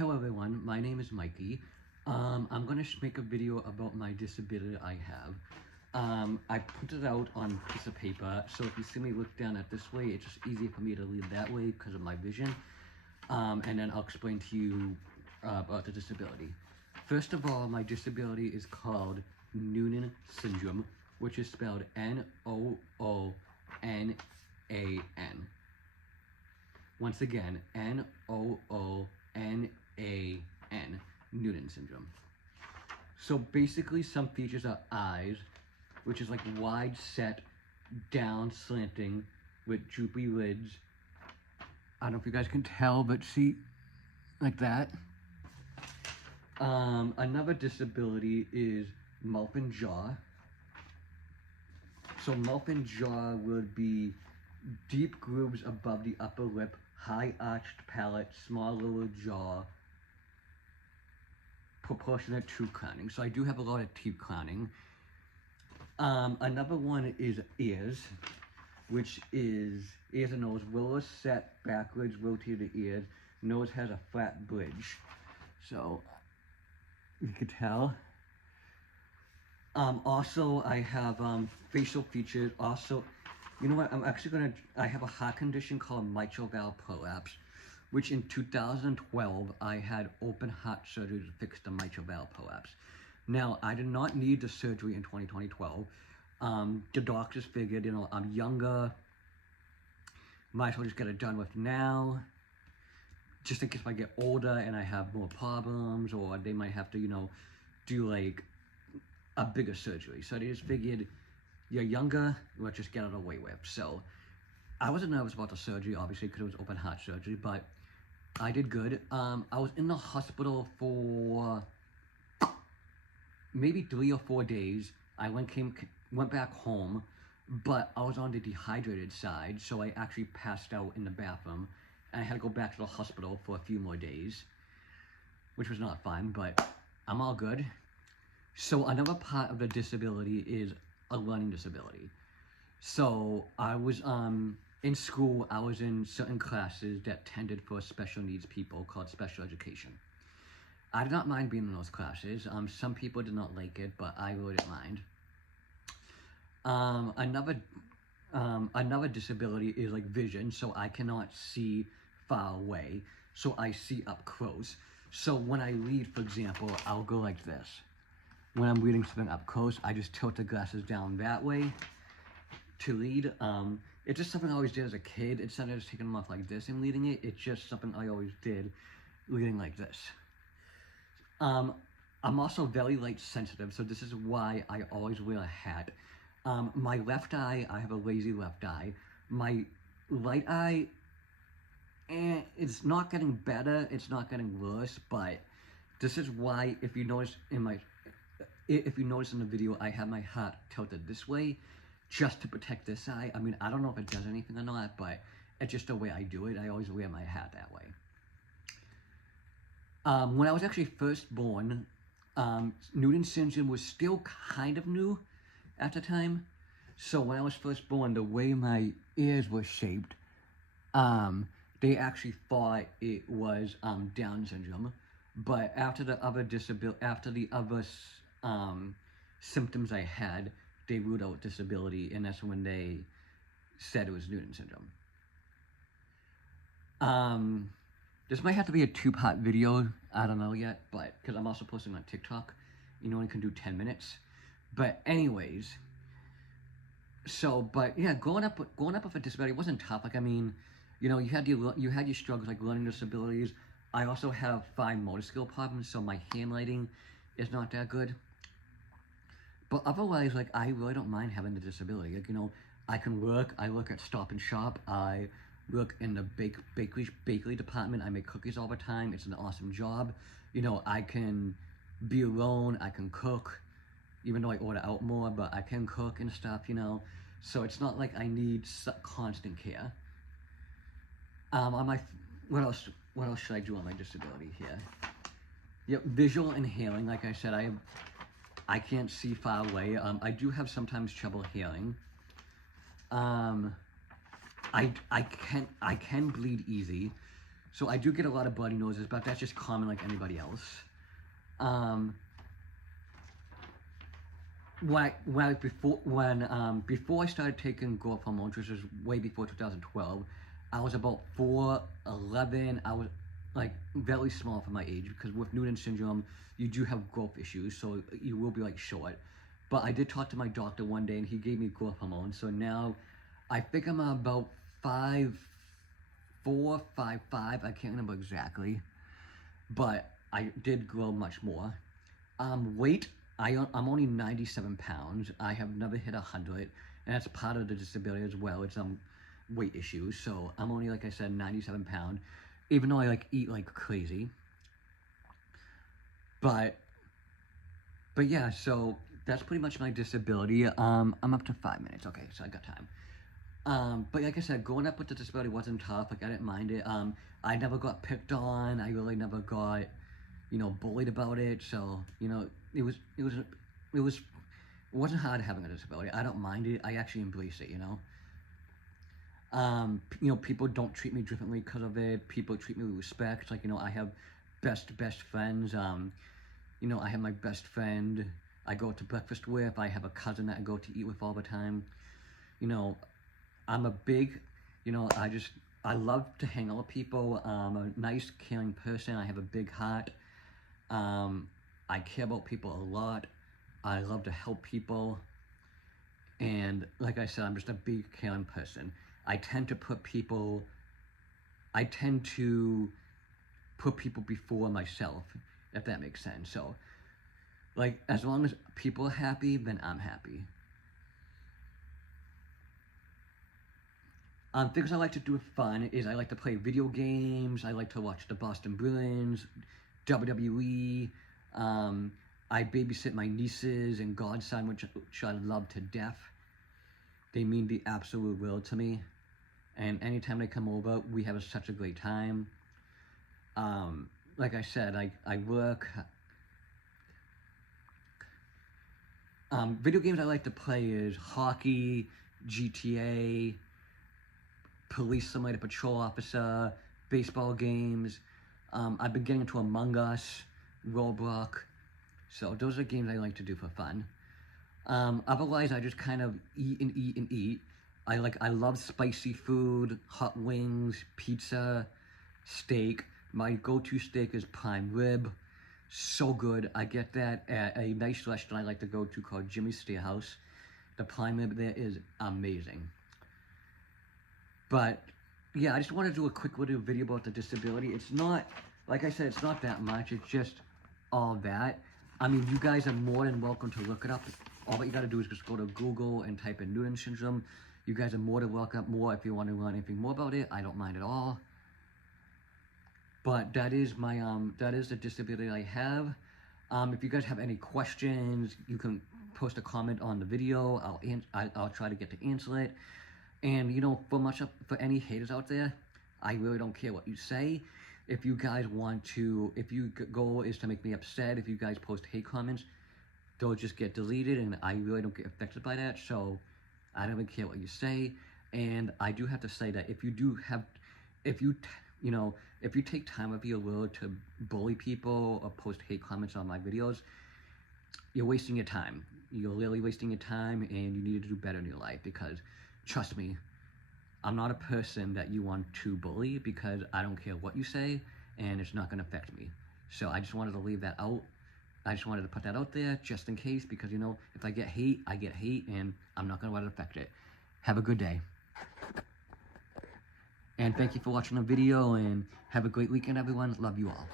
Hello everyone, my name is Mikey. I'm gonna make a video about my disability I have. I put it out on a piece of paper, so if you see me look down at this way, it's just easier for me to read that way because of my vision. And then I'll explain to you about the disability. First of all, my disability is called Noonan syndrome, which is spelled Noonan. Once again, Noonan, Noonan syndrome. So basically some features are eyes, which is like wide set, down slanting with droopy lids. I don't know if you guys can tell, but see, like that. Another disability is mouth and jaw. So mouth and jaw would be deep grooves above the upper lip, high arched palate, small lower jaw, proportionate tooth crowning. So I do have a lot of teeth crowning. Another one is ears, which is ears and nose, lower set backwards, rotated ears. Nose has a flat bridge. So you can tell. Also, I have facial features. Also, you know what? I have a heart condition called mitral valve prolapse, which in 2012, I had open heart surgery to fix the mitral valve prolapse. Now, I did not need the surgery in 2012. The doctors figured, you know, I'm younger, might as well just get it done with now, just in case I get older and I have more problems, or they might have to, you know, do like a bigger surgery. So they just figured, you're younger, let's just get it away with. So I wasn't nervous about the surgery, obviously, because it was open heart surgery, but I did good. I was in the hospital for maybe 3 or 4 days. I went back home, but I was on the dehydrated side, so I actually passed out in the bathroom, and I had to go back to the hospital for a few more days, which was not fun, but I'm all good. So another part of the disability is a learning disability. So I was in school, I was in certain classes that tended for special needs people called special education. I did not mind being in those classes. Some people did not like it, but I really didn't mind. Another disability is like vision, so I cannot see far away, so I see up close. So when I read, for example, I'll go like this. When I'm reading something up close, I just tilt the glasses down that way to read. It's just something I always did as a kid. Instead of just taking them off like this and reading it, it's just something I always did, reading like this. I'm also very light sensitive, so this is why I always wear a hat. My left eye, I have a lazy left eye. My right eye, it's not getting better, it's not getting worse, but this is why, if you notice in the video, I have my hat tilted this way, just to protect this eye. I mean, I don't know if it does anything or not, but it's just the way I do it. I always wear my hat that way. When I was actually first born, Noonan syndrome was still kind of new at the time. So when I was first born, the way my ears were shaped, they actually thought it was Down syndrome. But after the other symptoms I had, they ruled out disability, and that's when they said it was Noonan syndrome. This might have to be a 2-part video, I don't know yet, but because I'm also posting on TikTok, you only can do 10 minutes. But anyways, so, but yeah, growing up with a disability wasn't tough. Like, I mean, you know, you had your struggles like learning disabilities. I also have fine motor skill problems, so my handwriting is not that good. But otherwise, like, I really don't mind having the disability. Like, you know, I can work. I work at Stop and Shop. I work in the bakery department. I make cookies all the time. It's an awesome job. You know, I can be alone. I can cook, even though I order out more, but I can cook and stuff, you know. So it's not like I need constant care. What else should I do on my disability here? Yep, visual and hearing. Like I said, I can't see far away. I do have sometimes trouble hearing. I can bleed easy. So I do get a lot of bloody noses, but that's just common like anybody else. Before I started taking growth hormones, which was way before 2012, I was about 4'11". I was like very small for my age, because with Noonan syndrome, you do have growth issues, so you will be like short. But I did talk to my doctor one day, and he gave me growth hormones. So now, I think I'm about 5'4", 5'5". I can't remember exactly, but I did grow much more. Weight, I'm only 97 pounds. I have never hit 100, and that's part of the disability as well. It's weight issues. So I'm only, like I said, 97 pounds, even though I like eat like crazy. But yeah, so that's pretty much my disability. I'm up to 5 minutes. Okay, so I got time. But like I said, growing up with the disability wasn't tough. Like, I didn't mind it. I never got picked on. I really never got, bullied about it. So, it wasn't hard having a disability. I don't mind it. I actually embrace it. People don't treat me differently because of it. People treat me with respect. Like, I have best friends. I have my best friend I go to breakfast with. I have a cousin that I go to eat with all the time. I'm a big, I love to hang out with people. I'm a nice, caring person. I have a big heart. I care about people a lot. I love to help people. And like I said, I'm just a big, caring person. I tend to put people before myself, if that makes sense. So, like, as long as people are happy, then I'm happy. Things I like to do with fun is I like to play video games. I like to watch the Boston Bruins, WWE. I babysit my nieces and godson, which I love to death. They mean the absolute world to me. And anytime they come over, we have such a great time. Like I said, I work. Video games I like to play is hockey, GTA, Police Simulator Patrol Officer, baseball games. I've been getting into Among Us, Roblox. So those are games I like to do for fun. Otherwise, I just kind of eat and eat and eat. I love spicy food, hot wings, pizza, steak. My go-to steak is prime rib. So good. I get that at a nice restaurant I like to go to called Jimmy's Steakhouse. The prime rib there is amazing. But yeah, I just want to do a quick little video about the disability. It's not, like I said, it's not that much. It's just all that. I mean, you guys are more than welcome to look it up. All that you got to do is just go to Google and type in Noonan syndrome. You guys are more than welcome more if you want to learn anything more about it. I don't mind at all. But that is my that is the disability I have. If you guys have any questions, you can post a comment on the video. I'll try to get to answer it. And for any haters out there, I really don't care what you say. If you guys want to, if your goal is to make me upset, if you guys post hate comments, they'll just get deleted, and I really don't get affected by that. So I don't even care what you say. And I do have to say that if you take time out of your world to bully people or post hate comments on my videos, you're wasting your time. You're literally wasting your time, and you need to do better in your life, because trust me, I'm not a person that you want to bully, because I don't care what you say, and it's not going to affect me. So I just wanted to leave that out. I just wanted to put that out there just in case, because, if I get hate, I get hate, and I'm not going to let it affect it. Have a good day. And thank you for watching the video, and have a great weekend, everyone. Love you all.